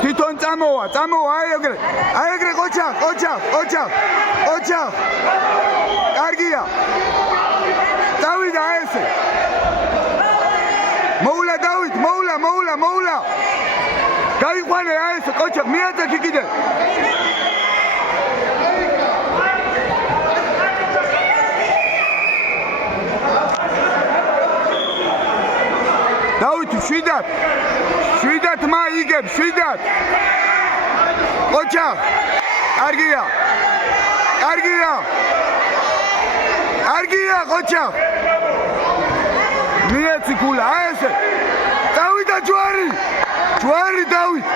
თვითონ წამოვა, აი ეგრე ყოჩა. კარგია. დავიდა ესე. მოულა დავით, მოულა. გაიყვანე ესე, ყოჩა, მიაწექი კიდე. დავით, შვიდათ მაიგებ, შვიდათ. ყოჩა, კარგია, ყოჩა. მიეცი ქულა, ესე. დავიდა ჯვარი დავით.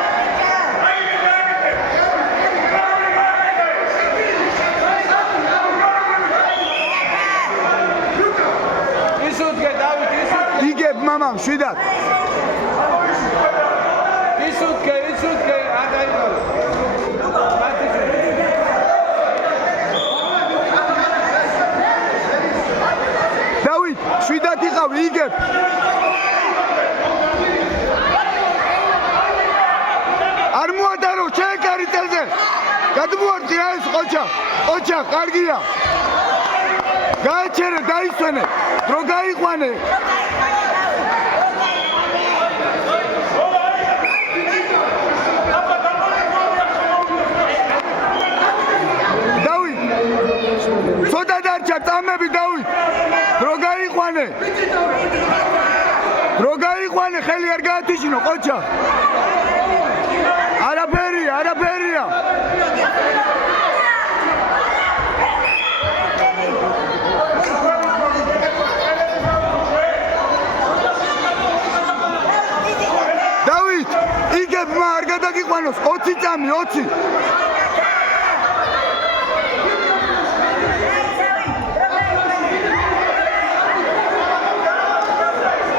ისუდგე დავით, იგებ მამამ, შვიდათ. ისუდგე, არ დაიწყო. დავით, შვიდათ იყავი, იგებ. არ მოადარო, შეეკარი წელზე. გადმოარტყი რა ეს ყოჩა, კარგია. გააჩერე, დაისვენე, დრო გაიყვანე. დავით, ცოტა დარჩა, წამები დავით. დრო გაიყვანე, ხელი არ გაათიშინო, ყოჩა. არაფერია. დავით, იგებმა არ გადაგიყვანოს, 20 წამი, 20.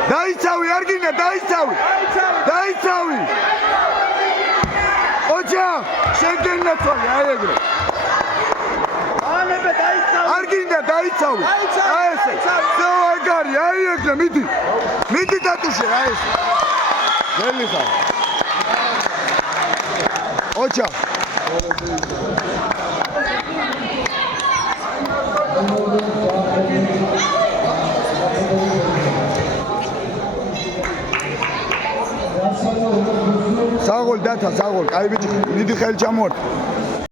დაიცავი, არ გინდა, დაიცავი. ყოჩა, შენ ნაცვალი, აი ეგრე. ანებე დაიცავი. არ გინდა, დაიცავი. აი ესე. სევაგარი, აი ეგრე, მიდი დატუშე, აი ესე. ველი ხარ. ყოჩა. საღოლ, კაი ბიჭი, მიდი ხელი ჩამოართე.